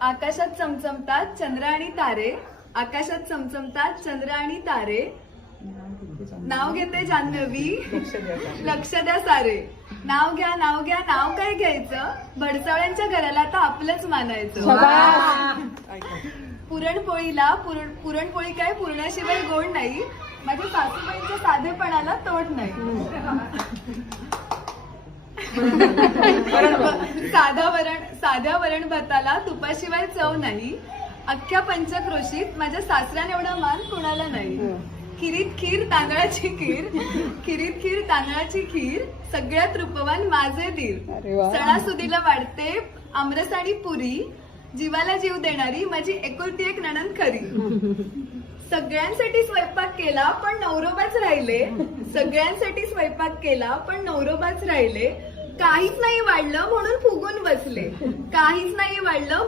आकाशात चमचमतात चंद्र आणि तारे, आकाशात चमचमतात चंद्र आणि तारे. नाव घेते जान्हवी, लक्ष द्या सारे. नाव घ्या नाव घ्या नाव काय घ्यायचं, भडसावळ्यांच्या घराला तर आपलंच मानायचं. पुरणपोळीला पुरणपोळी काय पुरणाशिवाय गोड नाही, माझ्या सासूबाईंच्या साधेपणाला तोड नाही. साध्या वरण भाताला तुपाशिवाय चव नाही, अख्ख्या पंचक्रोशीत माझ्या सासऱ्याने एवढा मान कुणाला नाही. खिरीत खीर तांदळाची खीर, खिरीत खीर तांदळाची खीर, सगळ्यात रूपवान माझे दीर. सणासुदीला वाढते आमरस आणि पुरी, जीवाला जीव देणारी माझी एकुलती एक नणंद खरी. सगळ्यांसाठी स्वयंपाक केला पण नवरोबाच राहिले, सगळ्यांसाठी स्वयंपाक केला पण नवरोबाच राहिले. काहीच नाही वाढलं म्हणून फुगून बसले, काहीच नाही वाढलं